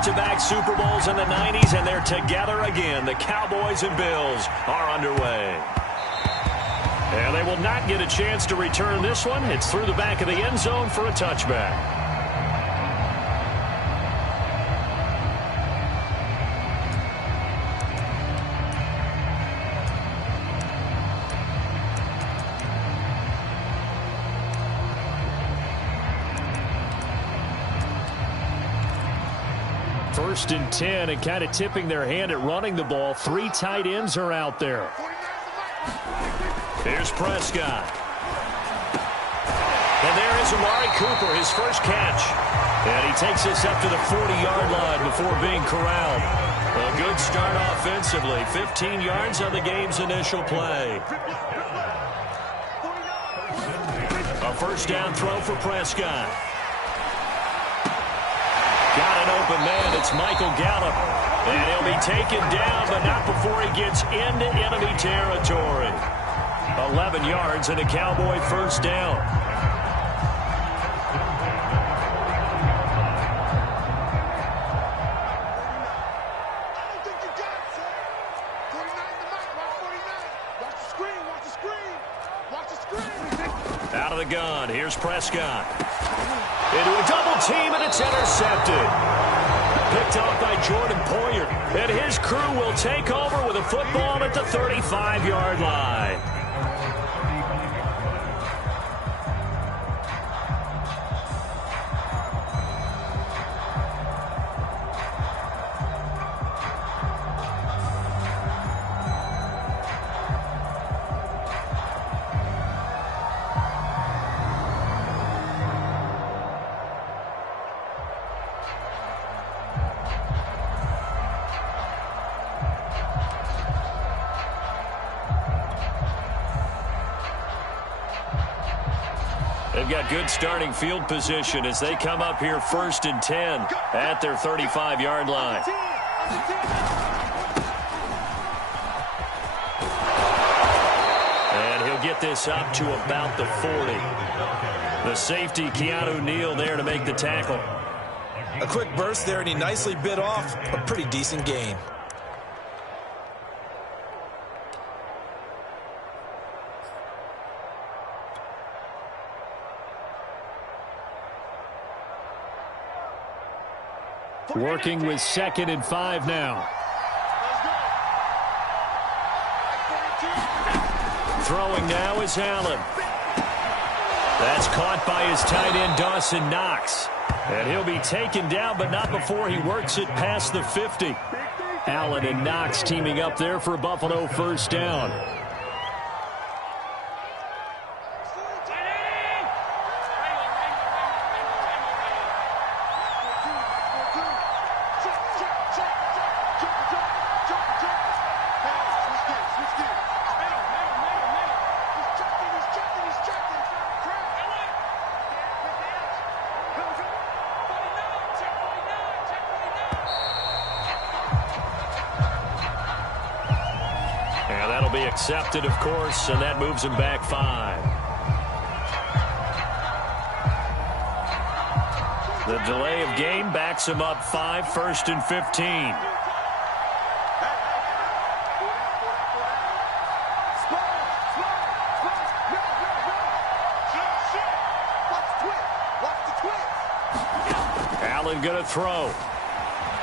back-to-back Super Bowls in the 90s, and they're together again. The Cowboys and Bills are underway. And they will not get a chance to return this one. It's through the back of the end zone for a touchback. First and 10, and kind of tipping their hand at running the ball. 3 tight ends are out there. Here's Prescott. And there is Amari Cooper, his first catch. And he takes us up to the 40-yard line before being corralled. A good start offensively. 15 yards on the game's initial play. A first down throw for Prescott. Got an open man. It's Michael Gallup. And he'll be taken down, but not before he gets into enemy territory. 11 yards and a Cowboy first down. Out of the gun. Here's Prescott. Into a double team, and it's intercepted. Picked off by Jordan Poyer. And his crew will take over with a football at the 35-yard line. They've got good starting field position as they come up here first and 10 at their 35-yard line. And he'll get this up to about the 40. The safety, Keanu Neal, there to make the tackle. A quick burst there, and he nicely bit off a pretty decent gain. Working with 2nd and 5 now. Throwing now is Allen. That's caught by his tight end, Dawson Knox. And he'll be taken down, but not before he works it past the 50. Allen and Knox teaming up there for a Buffalo first down. Accepted, of course, and that moves him back 5. The delay of game backs him up 5, 1st and 15. Allen gonna throw.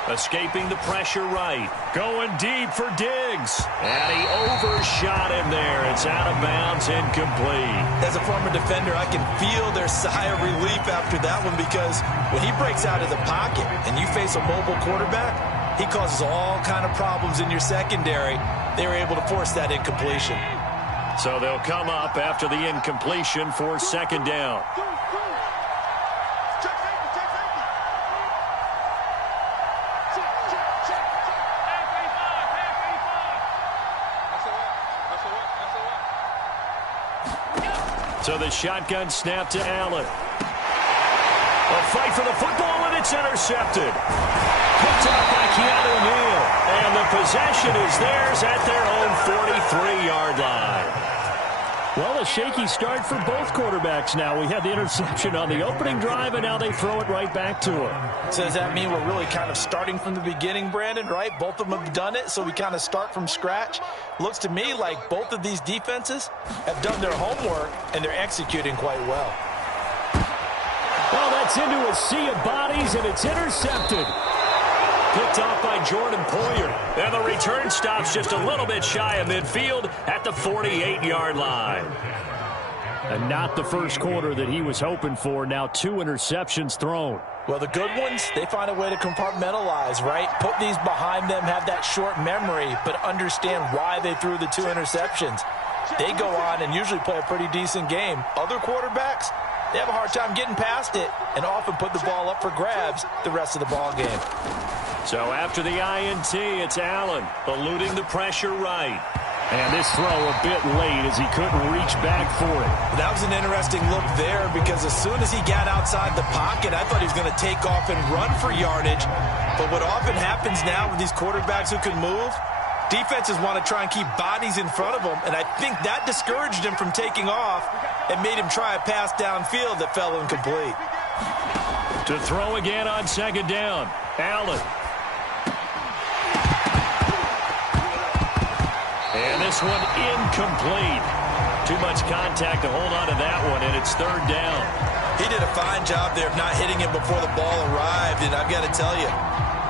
Escaping the pressure right. Going deep for Diggs. And he overshot him there. It's out of bounds, incomplete. As a former defender, I can feel their sigh of relief after that one, because when he breaks out of the pocket and you face a mobile quarterback, he causes all kind of problems in your secondary. They were able to force that incompletion. So they'll come up after the incompletion for 2nd down. So the shotgun snap to Allen. A fight for the football, and it's intercepted. Picked up by Keanu Neal. And the possession is theirs at their own 43-yard line. Well, a shaky start for both quarterbacks now. We had the interception on the opening drive, and now they throw it right back to him. So does that mean we're really kind of starting from the beginning, Brandon, right? Both of them have done it, so we kind of start from scratch. Looks to me like both of these defenses have done their homework, and they're executing quite well. Well, that's into a sea of bodies, and it's intercepted. Picked off by Jordan Poyer. And the return stops just a little bit shy of midfield at the 48-yard line. And not the first quarter that he was hoping for. Now 2 interceptions thrown. Well, the good ones, they find a way to compartmentalize, right? Put these behind them, have that short memory, but understand why they threw the 2 interceptions. They go on and usually play a pretty decent game. Other quarterbacks, they have a hard time getting past it and often put the ball up for grabs the rest of the ball game. So after the INT, it's Allen eluding the pressure right. And this throw a bit late as he couldn't reach back for it. That was an interesting look there because as soon as he got outside the pocket, I thought he was going to take off and run for yardage. But what often happens now with these quarterbacks who can move, defenses want to try and keep bodies in front of them, and I think that discouraged him from taking off and made him try a pass downfield that fell incomplete. To throw again on second down, Allen. And this one incomplete. Too much contact to hold on to that one, and it's third down. He did a fine job there of not hitting him before the ball arrived, and I've got to tell you,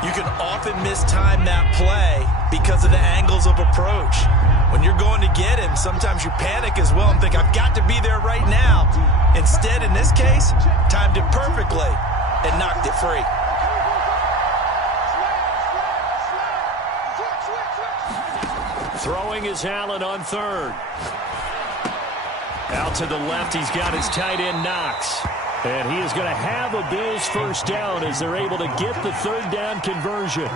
you can often mistime that play because of the angles of approach. When you're going to get him, sometimes you panic as well and think, I've got to be there right now. Instead, in this case, timed it perfectly and knocked it free. Throwing is Allen on third. Out to the left, he's got his tight end Knox. And he is going to have a Bills first down as they're able to get the third down conversion.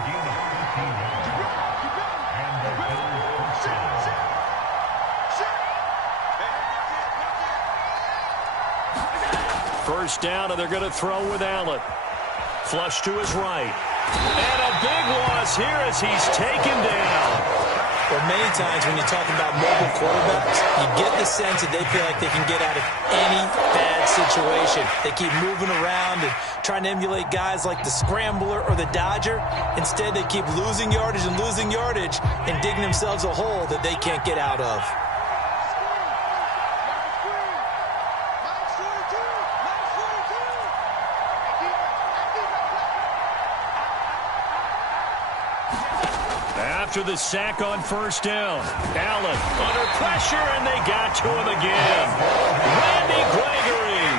First down, and they're going to throw with Allen. Flush to his right. And a big loss here as he's taken down. Well, many times when you're talking about mobile quarterbacks, you get the sense that they feel like they can get out of any bad situation. They keep moving around and trying to emulate guys like the Scrambler or the Dodger. Instead, they keep losing yardage and digging themselves a hole that they can't get out of. After the sack on first down, Allen under pressure, and they got to him again. Randy Gregory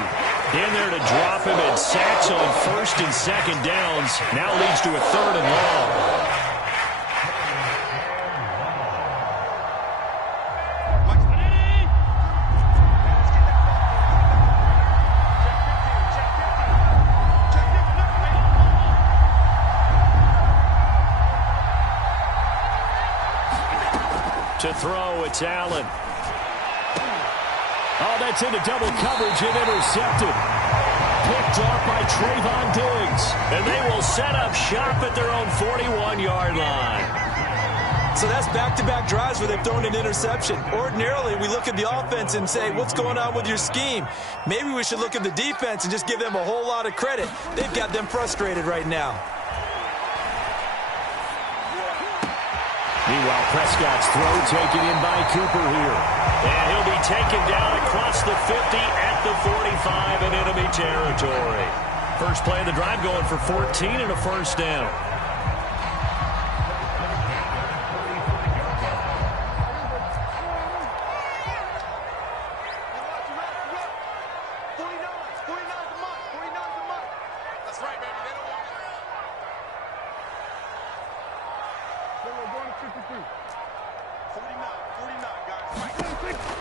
in there to drop him, and sacks on first and second downs. Now leads to a third and long. To throw, it's Allen. Oh, that's into double coverage and intercepted. Picked off by Trayvon Diggs. And they will set up shop at their own 41-yard line. So that's back-to-back drives where they've thrown an interception. Ordinarily, we look at the offense and say, what's going on with your scheme? Maybe we should look at the defense and just give them a whole lot of credit. They've got them frustrated right now. Meanwhile, Prescott's throw taken in by Cooper here. And he'll be taken down across the 50 at the 45 in enemy territory. First play of the drive going for 14 and a first down.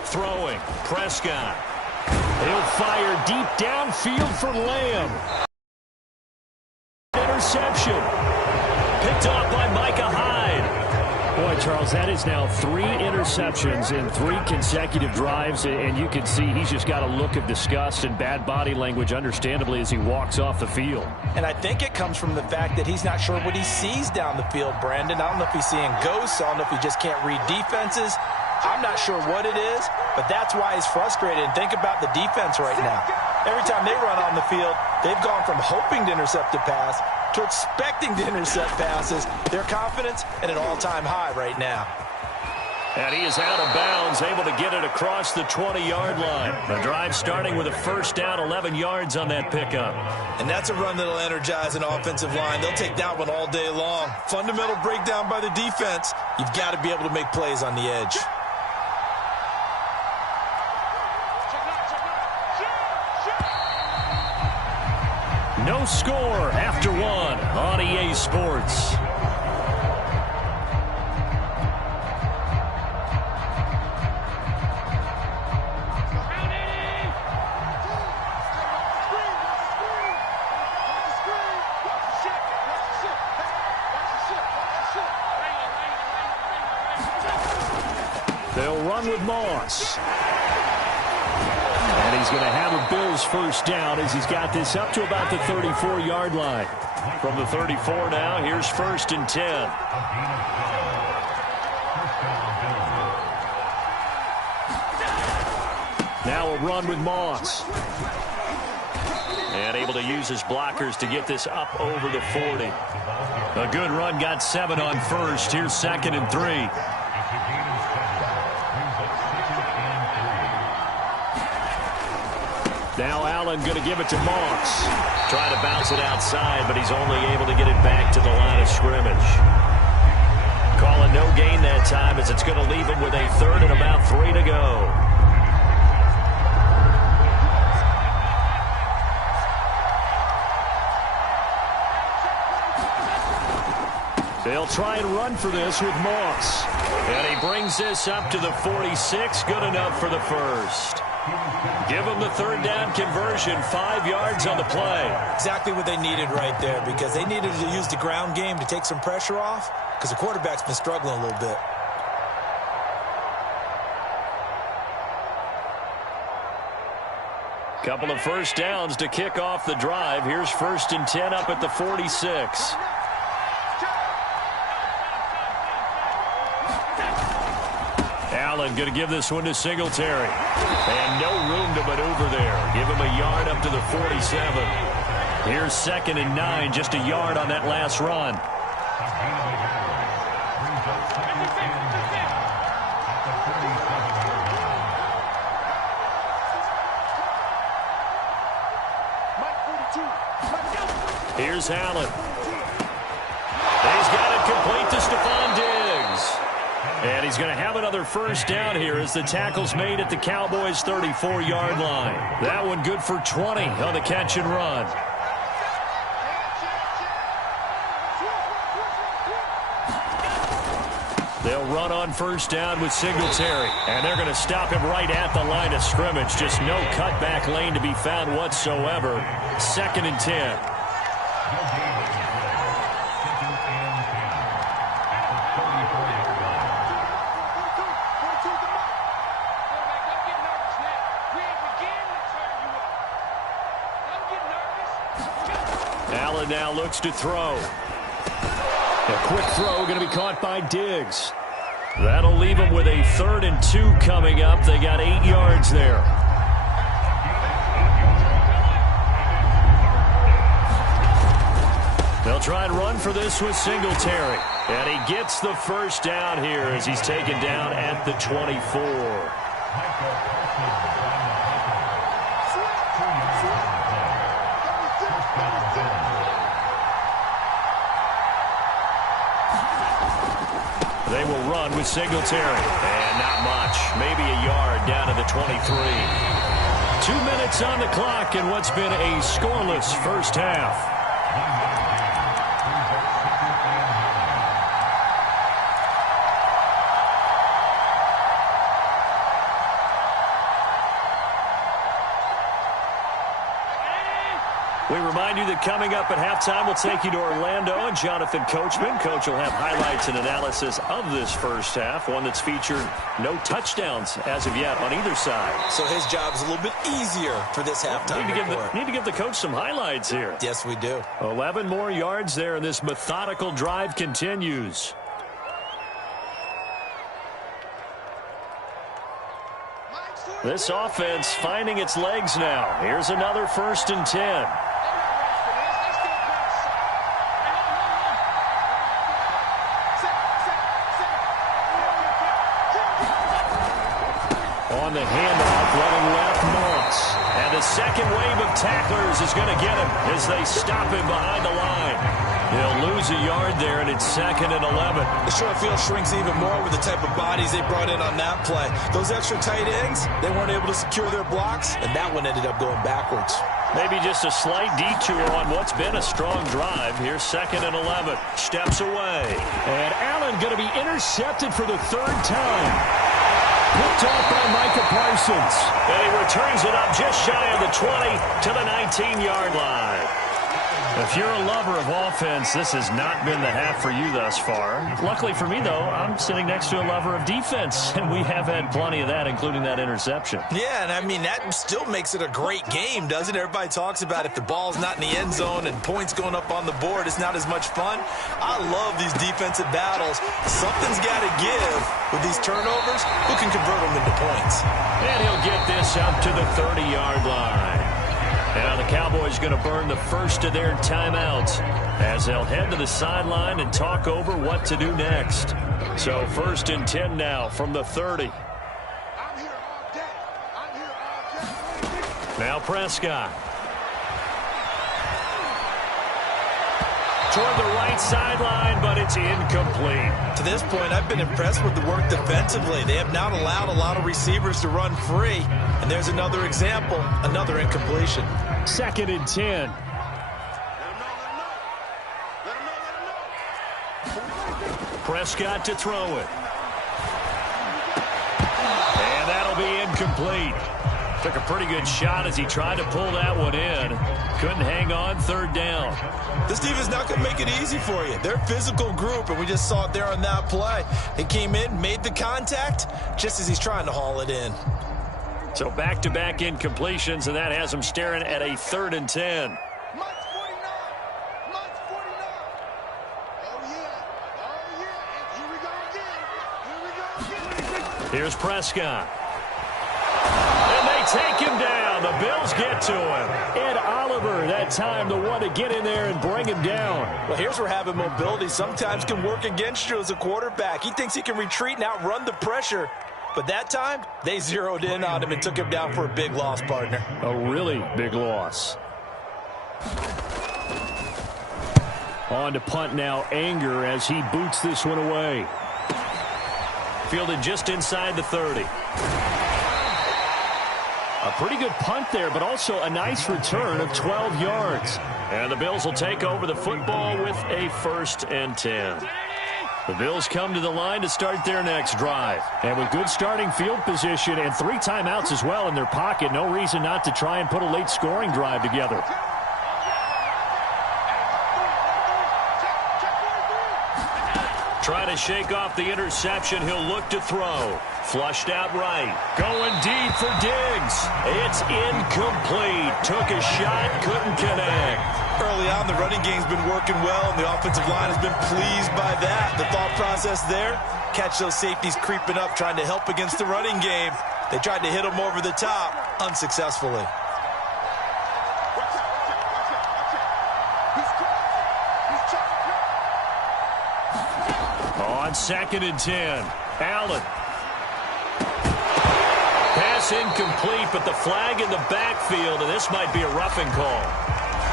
Throwing, Prescott. He'll fire deep downfield for Lamb. Interception. Picked off by Micah Hyde. Boy, Charles, that is now 3 interceptions in 3 consecutive drives, and you can see he's just got a look of disgust and bad body language, understandably, as he walks off the field. And I think it comes from the fact that he's not sure what he sees down the field, Brandon. I don't know if he's seeing ghosts. I don't know if he just can't read defenses. I'm not sure what it is, but that's why he's frustrated. And think about the defense right now. Every time they run on the field, they've gone from hoping to intercept a pass to expecting to intercept passes. Their confidence at an all-time high right now. And he is out of bounds, able to get it across the 20-yard line. The drive starting with a first down, 11 yards on that pickup. And that's a run that'll energize an offensive line. They'll take that one all day long. Fundamental breakdown by the defense. You've got to be able to make plays on the edge. No score after one on EA Sports. They'll run with Moss. And he's going to have a Bills first down as he's got this up to about the 34-yard line. From the 34 now, here's 1st and 10. Now a run with Moss. And able to use his blockers to get this up over the 40. A good run, got 7 on first. Here's 2nd and 3. Now Allen going to give it to Moss. Trying to bounce it outside, but he's only able to get it back to the line of scrimmage. Calling no gain that time as it's going to leave him with a 3rd and about 3 to go. They'll try and run for this with Moss. And he brings this up to the 46. Good enough for the first. Give them the 3rd down conversion, 5 yards on the play. Exactly what they needed right there, because they needed to use the ground game to take some pressure off, because the quarterback's been struggling a little bit. Couple of first downs to kick off the drive. Here's 1st and 10 up at the 46. Allen going to give this one to Singletary. And no room to maneuver there. Give him a yard up to the 47. Here's 2nd and 9, just a yard on that last run. Here's Allen. He's got it complete to Stephon Diggs. And he's going to have another first down here as the tackle's made at the Cowboys' 34-yard line. That one good for 20 on the catch and run. They'll run on first down with Singletary. And they're going to stop him right at the line of scrimmage. Just no cutback lane to be found whatsoever. 2nd and 10. Allen now looks to throw. A quick throw going to be caught by Diggs. That'll leave him with a 3rd and 2 coming up. They got 8 yards there. They'll try and run for this with Singletary. And he gets the first down here as he's taken down at the 24. They will run with Singletary. And not much. Maybe a yard down to the 23. 2 minutes on the clock in what's been a scoreless first half. We remind you that coming up at halftime, we'll take you to Orlando and Jonathan Coachman. Coach will have highlights and analysis of this first half, one that's featured no touchdowns as of yet on either side. So his job is a little bit easier for this halftime report. Need to give the coach some highlights here. Yes, we do. 11 more yards there, and this methodical drive continues. This offense finding its legs now. Here's another 1st and 10. On the handoff, running left, Moss. And the second wave of tacklers is going to get him as they stop him behind the line. He'll lose a yard there, and it's 2nd and 11. The short field shrinks even more with the type of bodies they brought in on that play. Those extra tight ends, they weren't able to secure their blocks, and that one ended up going backwards. Maybe just a slight detour on what's been a strong drive. Here's 2nd and 11. Steps away. And Allen going to be intercepted for the 3rd time. Picked off by Micah Parsons. And he returns it up just shy of the 20 to the 19-yard line. If you're a lover of offense, this has not been the half for you thus far. Luckily for me, though, I'm sitting next to a lover of defense, and we have had plenty of that, including that interception. Yeah, and I mean, that still makes it a great game, doesn't it? Everybody talks about if the ball's not in the end zone and points going up on the board, it's not as much fun. I love these defensive battles. Something's got to give with these turnovers. Who can convert them into points? And he'll get this up to the 30-yard line. Now the Cowboys going to burn the first of their timeouts as they'll head to the sideline and talk over what to do next. So 1st and 10 now from the 30. Now Prescott. Toward the right sideline, but it's incomplete. To this point, I've been impressed with the work defensively. They have not allowed a lot of receivers to run free. And there's another example, another incompletion. 2nd and 10. Prescott to throw it. And that'll be incomplete. Took a pretty good shot as he tried to pull that one in. Couldn't hang on. 3rd down. This defense not going to make it easy for you. They're a physical group, and we just saw it there on that play. He came in, made the contact, just as he's trying to haul it in. So back-to-back incompletions, and that has him staring at a 3rd and 10. Here's Prescott. And they take him down. The Bills get to him. Ed Oliver, that time, the one to get in there and bring him down. Well, here's where having mobility sometimes can work against you as a quarterback. He thinks he can retreat and outrun the pressure. But that time, they zeroed in on him and took him down for a big loss, partner. A really big loss. On to punt now, Anger, as he boots this one away. Fielded just inside the 30. A pretty good punt there, but also a nice return of 12 yards. And the Bills will take over the football with a 1st and 10. The Bills come to the line to start their next drive. And with good starting field position and 3 timeouts as well in their pocket, no reason not to try and put a late scoring drive together. Trying to shake off the interception. He'll look to throw. Flushed out right. Going deep for Diggs. It's incomplete. Took a shot, couldn't connect. Early on, the running game's been working well, and the offensive line has been pleased by that. The thought process there, catch those safeties creeping up, trying to help against the running game. They tried to hit them over the top, unsuccessfully. On 2nd and 10, Allen. Pass incomplete, but the flag in the backfield, and this might be a roughing call.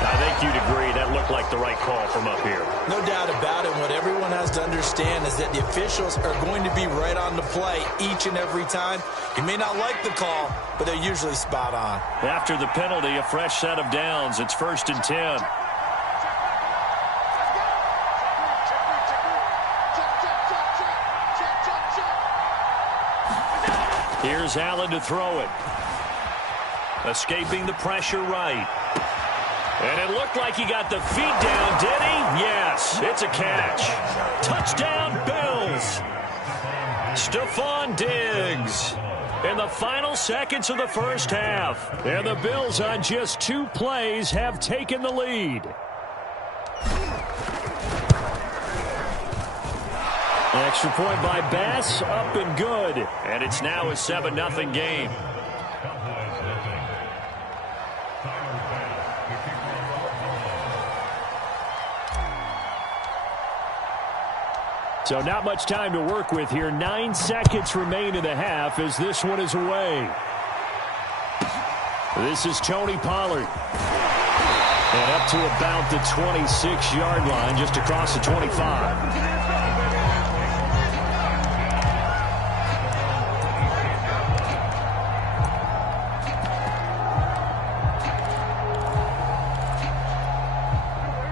I think you'd agree that looked like the right call from up here. No doubt about it. What everyone has to understand is that the officials are going to be right on the play each and every time. You may not like the call, but they're usually spot on. After the penalty, a fresh set of downs. It's 1st and 10. Here's Allen to throw it. Escaping the pressure right. And it looked like he got the feet down, did he? Yes, it's a catch. Touchdown, Bills. Stephon Diggs. In the final seconds of the first half. And the Bills on just 2 plays have taken the lead. Extra point by Bass, up and good. And it's now a 7-0 game. So not much time to work with here. 9 seconds remain in the half as this one is away. This is Tony Pollard. And up to about the 26-yard line, just across the 25.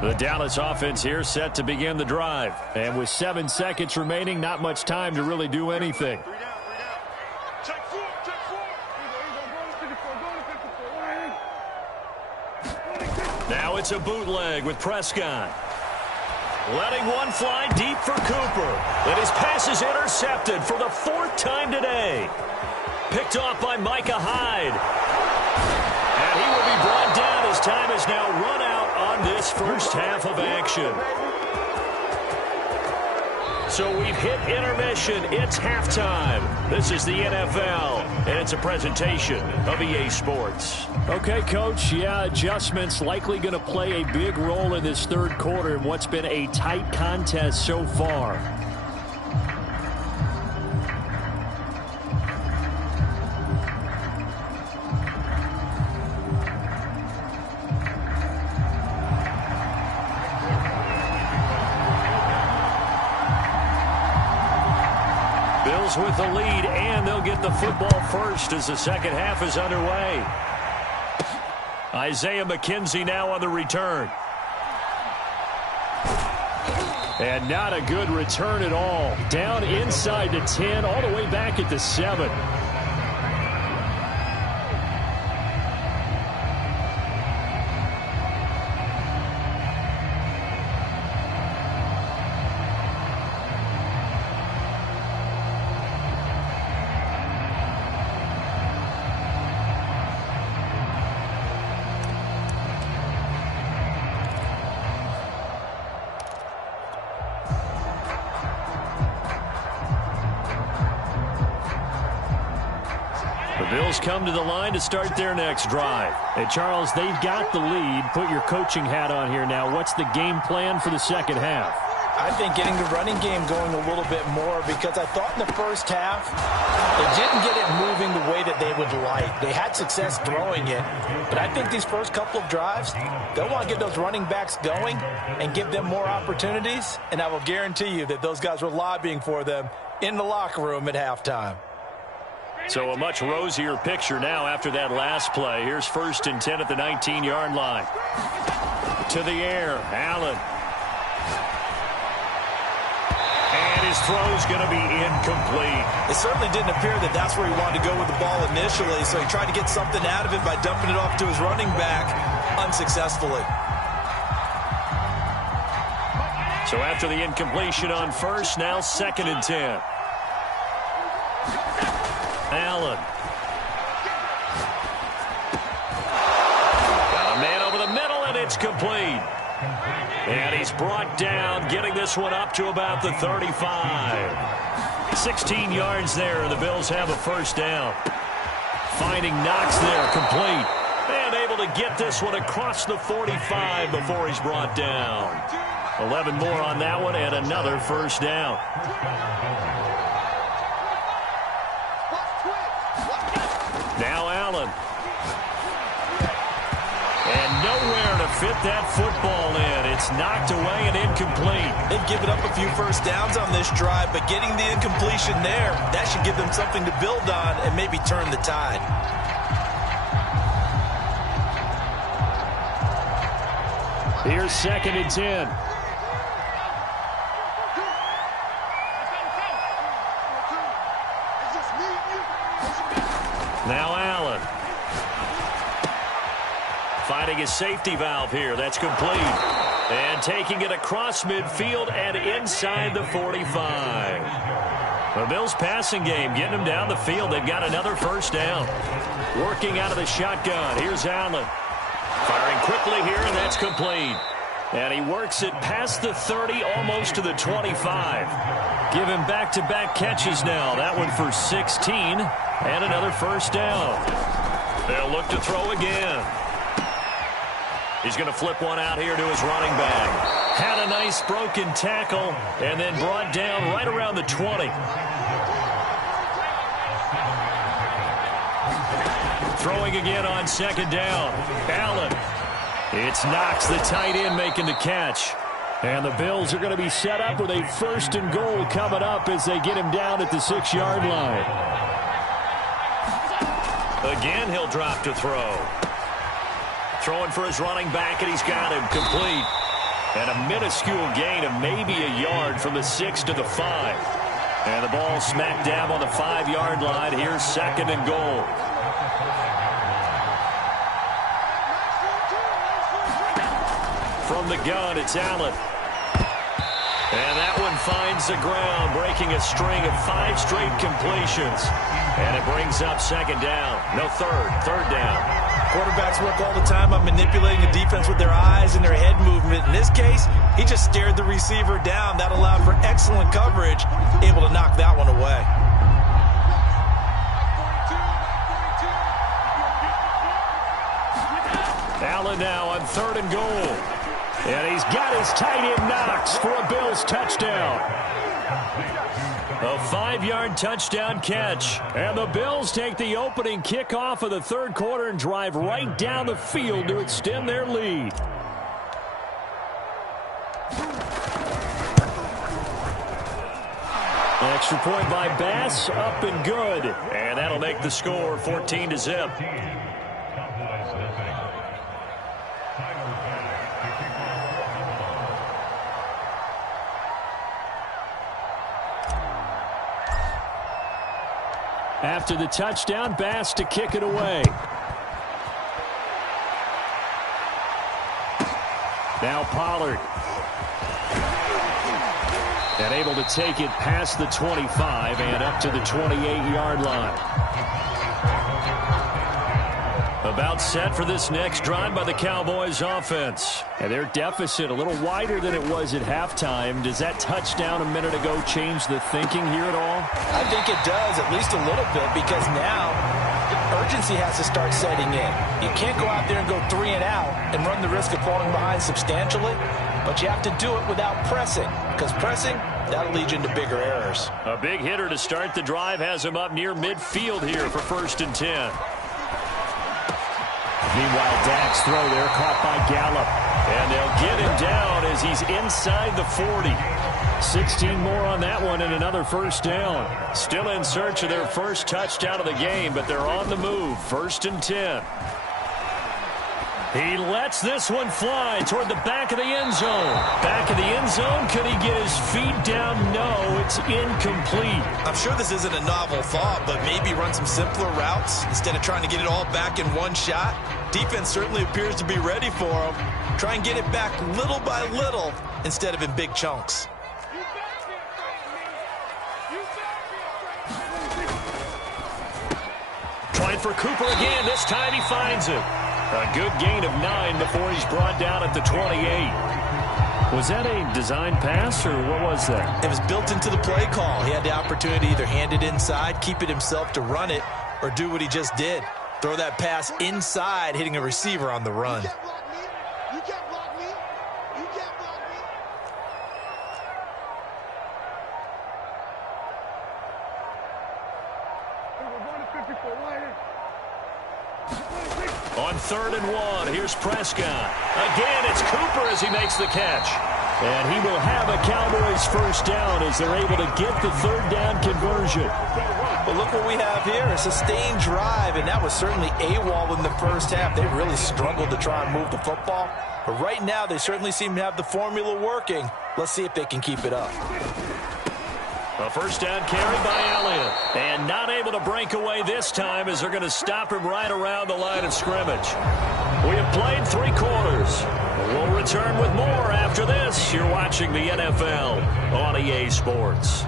The Dallas offense here set to begin the drive. And with 7 seconds remaining, not much time to really do anything. Now it's a bootleg with Prescott. Letting one fly deep for Cooper. And his pass is intercepted for the 4th time today. Picked off by Micah Hyde. And he will be brought down as time is now run out on this first half of action. So we've hit intermission. It's halftime. This is the NFL, and it's a presentation of EA Sports. Okay, Coach, adjustments likely going to play a big role in this third quarter in what's been a tight contest so far. Bills with the lead, and they'll get the football first as the second half is underway. Isaiah McKenzie now on the return. And not a good return at all. Down inside the 10, all the way back at the 7. Bills come to the line to start their next drive. Hey, Charles, they've got the lead. Put your coaching hat on here now. What's the game plan for the second half? I think getting the running game going a little bit more, because I thought in the first half they didn't get it moving the way that they would like. They had success throwing it, but I think these first couple of drives, they'll want to get those running backs going and give them more opportunities, and I will guarantee you that those guys were lobbying for them in the locker room at halftime. So a much rosier picture now after that last play. Here's 1st and 10 at the 19-yard line. To the air, Allen. And his throw's going to be incomplete. It certainly didn't appear that that's where he wanted to go with the ball initially, so he tried to get something out of it by dumping it off to his running back unsuccessfully. So after the incompletion on first, now 2nd and 10. Allen. Got a man over the middle, and it's complete. And he's brought down, getting this one up to about the 35. 16 yards there, and the Bills have a first down. Finding Knox there, complete. And able to get this one across the 45 before he's brought down. 11 more on that one, and another first down. Now Allen. And nowhere to fit that football in. It's knocked away and incomplete. They've given up a few first downs on this drive, but getting the incompletion there, that should give them something to build on and maybe turn the tide. Here's 2nd and 10. Now Allen. Finding his safety valve here. That's complete. And taking it across midfield and inside the 45. The Bills passing game, getting them down the field. They've got another first down. Working out of the shotgun. Here's Allen. Firing quickly here, and that's complete. And he works it past the 30, almost to the 25. Give him back-to-back catches now. That one for 16 and another first down. They'll look to throw again. He's going to flip one out here to his running back. Had a nice broken tackle and then brought down right around the 20. Throwing again on second down. Allen. It's Knox, the tight end, making the catch. And the Bills are going to be set up with a 1st and goal coming up as they get him down at the 6-yard line. Again, he'll drop to throw. Throwing for his running back, and he's got him complete. And a minuscule gain of maybe a yard from the 6 to the 5. And the ball smack dab on the 5-yard line. Here's 2nd and goal. From the gun, it's Allen. And that one finds the ground, breaking a string of 5 straight completions. And it brings up 2nd down. No, third down. Quarterbacks work all the time on manipulating the defense with their eyes and their head movement. In this case, he just stared the receiver down. That allowed for excellent coverage, able to knock that one away. Allen now on 3rd and goal. And he's got his tight end Knox for a Bills touchdown. A 5-yard touchdown catch. And the Bills take the opening kickoff of the 3rd quarter and drive right down the field to extend their lead. Extra point by Bass, up and good. And that'll make the score 14-0. After the touchdown, Bass to kick it away. Now Pollard. And able to take it past the 25 and up to the 28-yard line. About set for this next drive by the Cowboys offense. And their deficit a little wider than it was at halftime. Does that touchdown a minute ago change the thinking here at all? I think it does, at least a little bit, because now urgency has to start setting in. You can't go out there and go 3 and out and run the risk of falling behind substantially, but you have to do it without pressing, because pressing, that'll lead you into bigger errors. A big hitter to start the drive has him up near midfield here for 1st and 10. Meanwhile, Dak's throw there caught by Gallup. And they'll get him down as he's inside the 40. 16 more on that one and another 1st down. Still in search of their 1st touchdown of the game, but they're on the move. 1st and 10. He lets this one fly toward the back of the end zone. Back of the end zone. Could he get his feet down? No, it's incomplete. I'm sure this isn't a novel thought, but maybe run some simpler routes instead of trying to get it all back in one shot. Defense certainly appears to be ready for him. Try and get it back little by little instead of in big chunks. Trying for Cooper again. This time he finds him. A good gain of 9 before he's brought down at the 28. Was that a design pass, or what was that? It was built into the play call. He had the opportunity to either hand it inside, keep it himself to run it, or do what he just did. Throw that pass inside, hitting a receiver on the run. You can't block me. You can't block me. We're going to 54 wide. On 3rd and 1, here's Prescott. Again, it's Cooper as he makes the catch. And he will have a Cowboys 1st down as they're able to get the 3rd down conversion. Well, look what we have here, a sustained drive, and that was certainly AWOL in the 1st half. They really struggled to try and move the football. But right now, they certainly seem to have the formula working. Let's see if they can keep it up. A 1st down carry by Elliott. And not able to break away this time as they're going to stop him right around the line of scrimmage. We have played 3 quarters. We'll return with more after this. You're watching the NFL on EA Sports.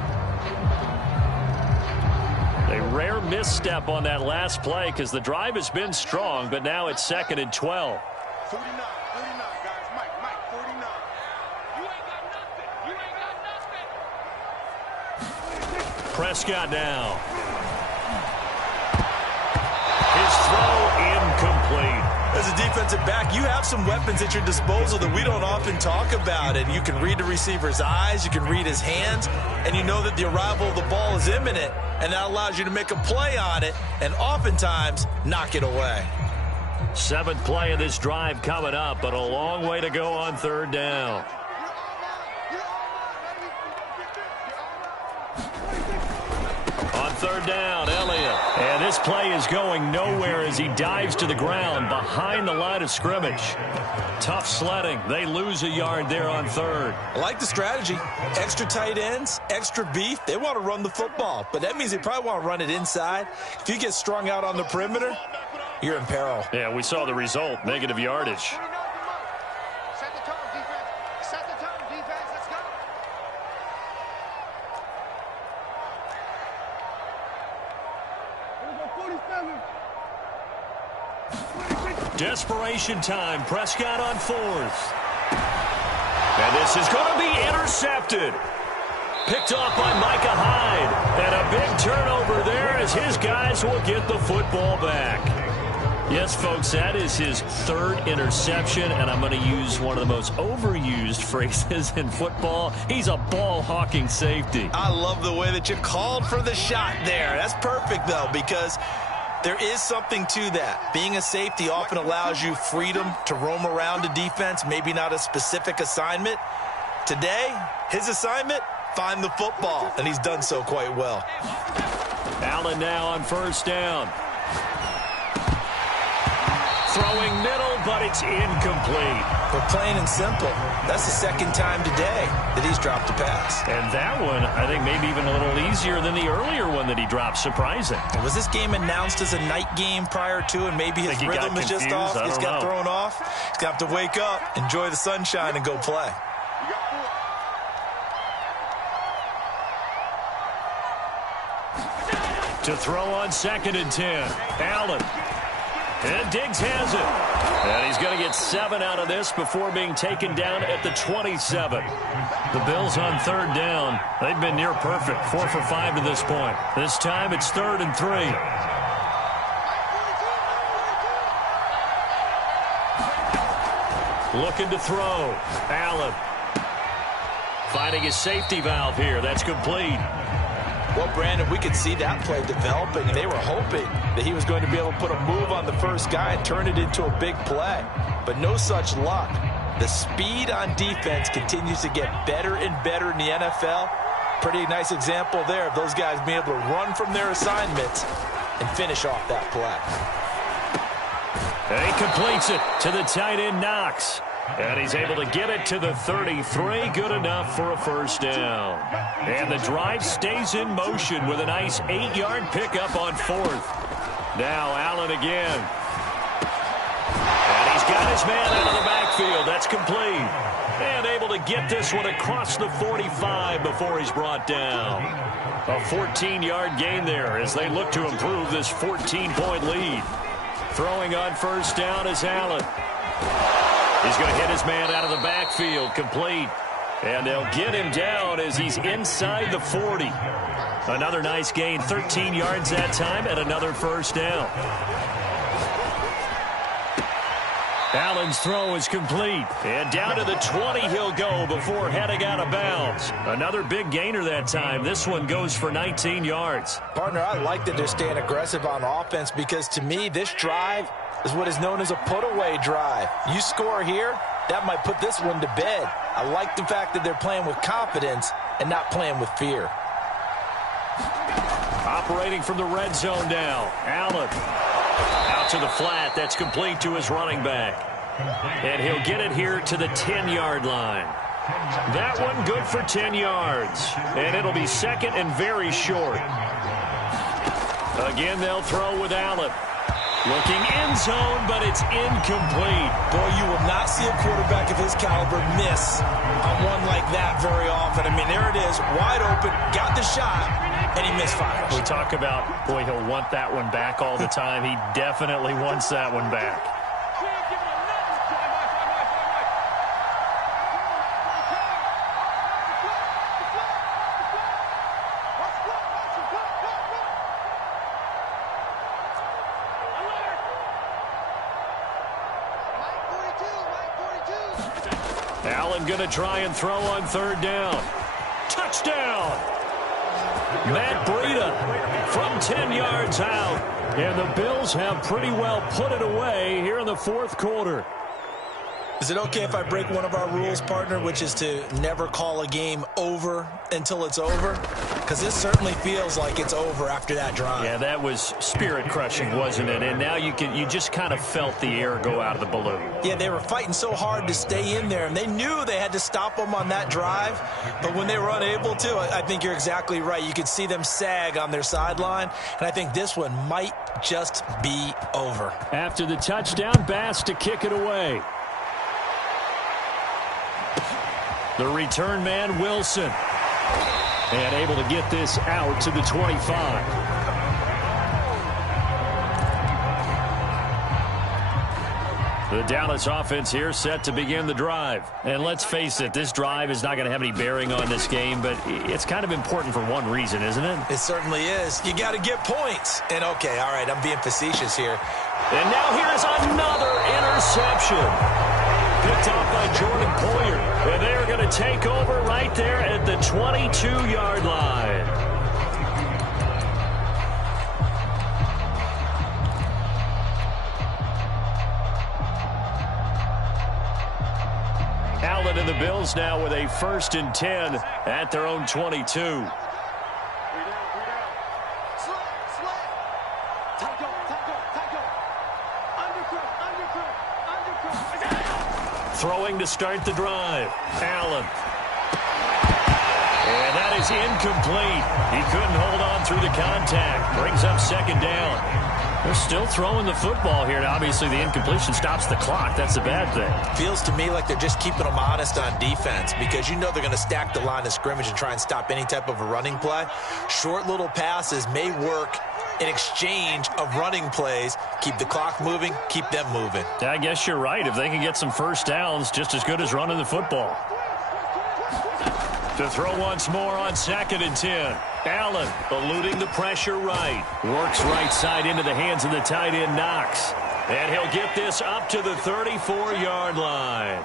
A rare misstep on that last play because the drive has been strong, but now it's 2nd and 12. 49, guys. Mike, 49. You ain't got nothing. You ain't got nothing. Prescott now. His throw incomplete. As a defensive back, you have some weapons at your disposal that we don't often talk about. And you can read the receiver's eyes, you can read his hands, and you know that the arrival of the ball is imminent, and that allows you to make a play on it and oftentimes knock it away. 7th play of this drive coming up, but a long way to go on 3rd down. On 3rd down, Elliott. And this play is going nowhere as he dives to the ground behind the line of scrimmage. Tough sledding. They lose a yard there on 3rd. I like the strategy. Extra tight ends, extra beef. They want to run the football, but that means they probably want to run it inside. If you get strung out on the perimeter, you're in peril. Yeah, we saw the result. Negative yardage. Set the tone, defense. Set the tone, defense. Let's go. Desperation time. Prescott on 4th. And this is going to be intercepted. Picked off by Micah Hyde. And a big turnover there as his guys will get the football back. Yes, folks, that is his 3rd interception, and I'm going to use one of the most overused phrases in football. He's a ball-hawking safety. I love the way that you called for the shot there. That's perfect, though, because there is something to that. Being a safety often allows you freedom to roam around a defense, maybe not a specific assignment. Today, his assignment, find the football, and he's done so quite well. Allen now on 1st down. Throwing middle, but it's incomplete. But plain and simple, that's the 2nd time today that he's dropped a pass. And that one, I think, maybe even a little easier than the earlier one that he dropped. Surprising. And was this game announced as a night game prior to, and maybe his rhythm is just off? He's got thrown off. He's going to have to wake up, enjoy the sunshine, and go play. To throw on 2nd and 10. Allen. And Diggs has it. And he's going to get 7 out of this before being taken down at the 27. The Bills on 3rd down. They've been near perfect. 4 for 5 to this point. This time it's 3rd and 3. Looking to throw. Allen. Finding his safety valve here. That's complete. Well, Brandon, we could see that play developing. They were hoping that he was going to be able to put a move on the first guy and turn it into a big play. But no such luck. The speed on defense continues to get better and better in the NFL. Pretty nice example there of those guys being able to run from their assignments and finish off that play. And he completes it to the tight end, Knox. And he's able to get it to the 33. Good enough for a 1st down. And the drive stays in motion with a nice 8-yard pickup on 4th. Now Allen again. And he's got his man out of the backfield. That's complete. And able to get this one across the 45 before he's brought down. A 14-yard gain there as they look to improve this 14-point lead. Throwing on 1st down is Allen. He's going to hit his man out of the backfield, complete. And they'll get him down as he's inside the 40. Another nice gain, 13 yards that time, and another 1st down. Allen's throw is complete. And down to the 20 he'll go before heading out of bounds. Another big gainer that time. This one goes for 19 yards. Partner, I like that they're staying aggressive on offense because to me, this drive is what is known as a put-away drive. You score here, that might put this one to bed. I like the fact that they're playing with confidence and not playing with fear. Operating from the red zone now. Allen out to the flat. That's complete to his running back. And he'll get it here to the 10-yard line. That one good for 10 yards. And it'll be 2nd and very short. Again, they'll throw with Allen. Looking end zone, but it's incomplete. Boy, you will not see a quarterback of his caliber miss on one like that very often. I mean, there it is, wide open, got the shot, and he misfires. We talk about, boy, he'll want that one back all the time. He definitely wants that one back. Allen going to try and throw on third down. Touchdown! Matt Breida from 10 yards out. And the Bills have pretty well put it away here in the fourth quarter. Is it okay if I break one of our rules, partner, which is to never call a game over until it's over? Because this certainly feels like it's over after that drive. Yeah, that was spirit-crushing, wasn't it? And now you just kind of felt the air go out of the balloon. Yeah, they were fighting so hard to stay in there, and they knew they had to stop them on that drive. But when they were unable to, I think you're exactly right. You could see them sag on their sideline, and I think this one might just be over. After the touchdown, Bass to kick it away. The return man, Wilson. And able to get this out to the 25. The Dallas offense here set to begin the drive. And let's face it, this drive is not going to have any bearing on this game, but it's kind of important for one reason, isn't it? It certainly is. You got to get points. And okay, all right, I'm being facetious here. And now here's another interception. Picked off by Jordan Poyer. And they are going to take over right there at the 22-yard line. Allen and the Bills now with a 1st and 10 at their own 22. Throwing to start the drive. Allen. And that is incomplete. He couldn't hold on through the contact. Brings up 2nd down. They're still throwing the football here. Now, obviously, the incompletion stops the clock. That's a bad thing. Feels to me like they're just keeping them honest on defense because you know they're going to stack the line of scrimmage and try and stop any type of a running play. Short little passes may work in exchange of running plays. Keep the clock moving, keep them moving. I guess you're right. If they can get some first downs, just as good as running the football. To throw once more on 2nd and 10. Allen eluding the pressure right. Works right side into the hands of the tight end Knox. And he'll get this up to the 34-yard line.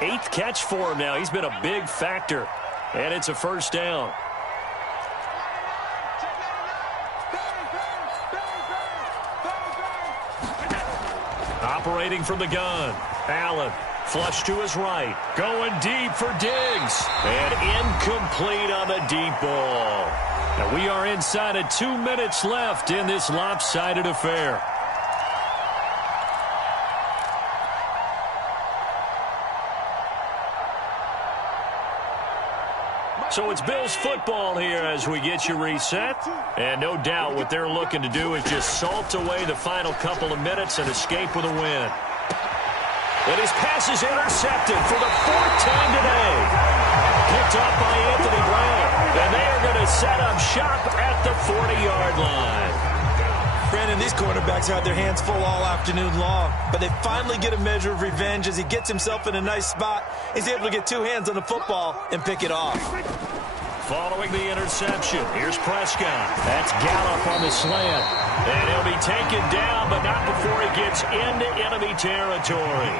8th catch for him now. He's been a big factor. And it's a 1st down. Operating from the gun. Allen. Flush to his right. Going deep for Diggs. And incomplete on the deep ball. Now we are inside of 2 minutes left in this lopsided affair. So it's Bills football here as we get you reset. And no doubt what they're looking to do is just salt away the final couple of minutes and escape with a win. And his pass is intercepted for the 4th time today. Picked up by Anthony Brown. And they are going to set up shop at the 40-yard line. Brandon, these quarterbacks had their hands full all afternoon long, but they finally get a measure of revenge as he gets himself in a nice spot. He's able to get 2 hands on the football and pick it off. Following the interception, here's Prescott. That's Gallup on the slant. And he'll be taken down, but not before he gets into enemy territory.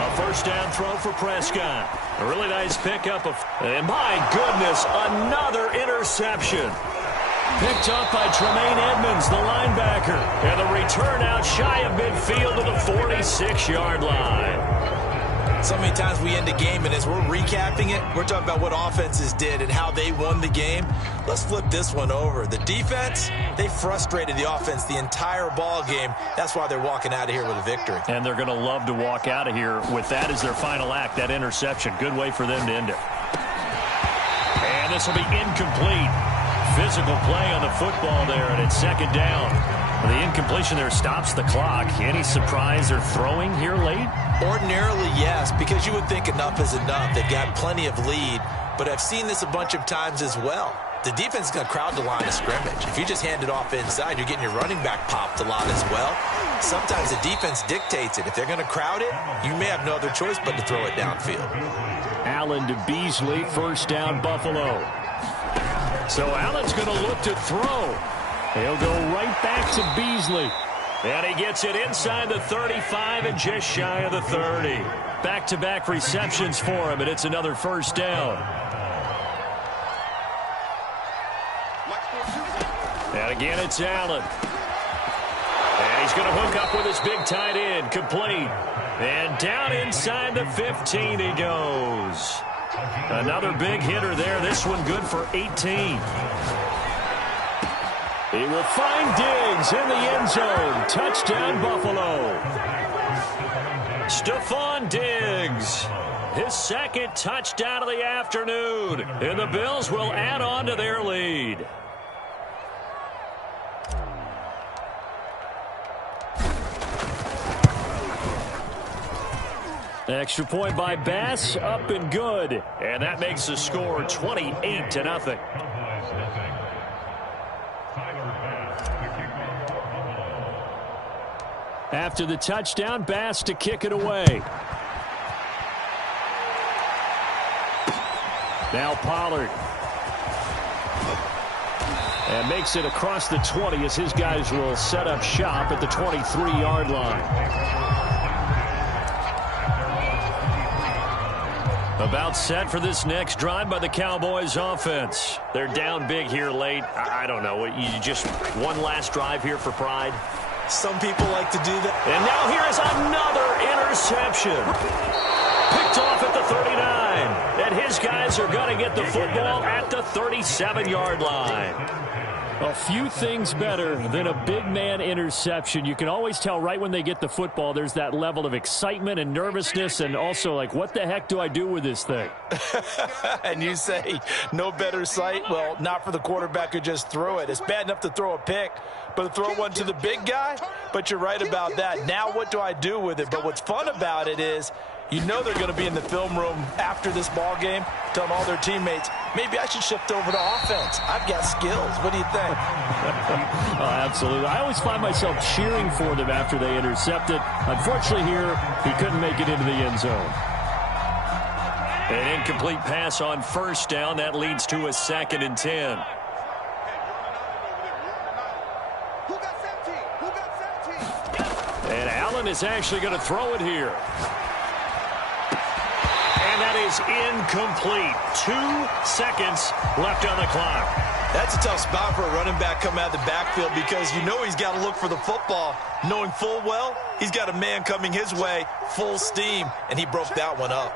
A 1st down throw for Prescott. A really nice pickup of, and my goodness, another interception. Picked up by Tremaine Edmonds, the linebacker. And the return out shy of midfield to the 46-yard line. So many times we end a game, and as we're recapping it, we're talking about what offenses did and how they won the game. Let's flip this one over. The defense, they frustrated the offense the entire ball game. That's why they're walking out of here with a victory. And they're going to love to walk out of here with that as their final act, that interception. Good way for them to end it. And this will be incomplete. Physical play on the football there, and it's 2nd down. The incompletion there stops the clock. Any surprise they're throwing here late? Ordinarily, yes, because you would think enough is enough. They've got plenty of lead, but I've seen this a bunch of times as well. The defense is going to crowd the line of scrimmage. If you just hand it off inside, you're getting your running back popped a lot as well. Sometimes the defense dictates it. If they're going to crowd it, you may have no other choice but to throw it downfield. Allen to Beasley, 1st down Buffalo. So Allen's going to look to throw. He'll go right back to Beasley. And he gets it inside the 35 and just shy of the 30. Back-to-back receptions for him, and it's another first down. And again, it's Allen. And he's going to hook up with his big tight end, complete. And down inside the 15 he goes. Another big hitter there. This one good for 18. He will find Diggs in the end zone. Touchdown, Buffalo. Stephon Diggs, his second touchdown of the afternoon. And the Bills will add on to their lead. Extra point by Bass, up and good. And that makes the score 28-0. After the touchdown, Bass to kick it away. Now Pollard. And makes it across the 20 as his guys will set up shop at the 23-yard line. About set for this next drive by the Cowboys offense. They're down big here late. I don't know. You just one last drive here for pride? Some people like to do that. And now here is another interception. Picked off at the 39. And his guys are going to get the football at the 37-yard line. A few things better than a big man interception. You can always tell right when they get the football, there's that level of excitement and nervousness and also like, what the heck do I do with this thing? And you say no better sight? Well, not for the quarterback who just threw it. It's bad enough to throw a pick, but to throw one to the big guy? But you're right about that. Now what do I do with it? But what's fun about it is you know they're going to be in the film room after this ball game telling all their teammates, maybe I should shift over to offense. I've got skills. What do you think? Oh, absolutely. I always find myself cheering for them after they intercept it. Unfortunately here, he couldn't make it into the end zone. An incomplete pass on first down. That leads to a 2nd and 10. And Allen is actually going to throw it here. That is incomplete. 2 seconds left on the clock. That's a tough spot for a running back coming out of the backfield because you know he's got to look for the football, knowing full well he's got a man coming his way, full steam, and he broke that one up.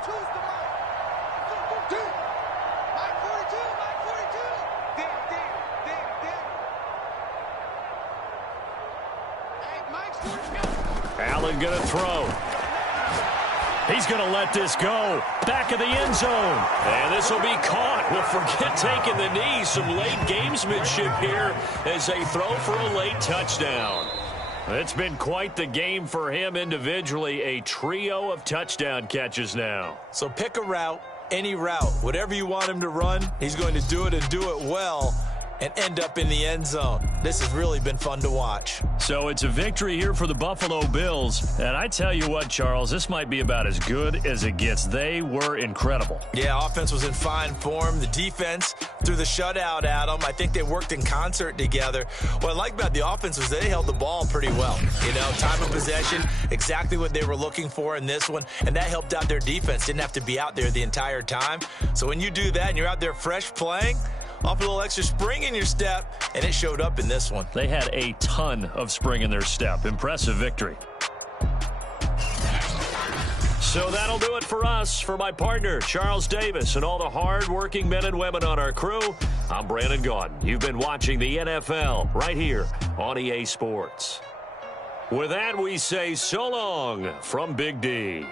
Allen going to throw. He's going to let this go. Back of the end zone. And this will be caught. Well, forget taking the knee. Some late gamesmanship here as they throw for a late touchdown. It's been quite the game for him individually. A trio of touchdown catches now. So pick a route, any route. Whatever you want him to run, he's going to do it and do it well and end up in the end zone. This has really been fun to watch. So it's a victory here for the Buffalo Bills. And I tell you what, Charles, this might be about as good as it gets. They were incredible. Yeah, offense was in fine form. The defense threw the shutout at them. I think they worked in concert together. What I like about the offense was they held the ball pretty well. You know, time of possession, exactly what they were looking for in this one. And that helped out their defense. Didn't have to be out there the entire time. So when you do that and you're out there fresh playing, off a little extra spring in your step, and it showed up in this one. They had a ton of spring in their step. Impressive victory. So that'll do it for us. For my partner, Charles Davis, and all the hard-working men and women on our crew, I'm Brandon Gaudin. You've been watching the NFL right here on EA Sports. With that, we say so long from Big D.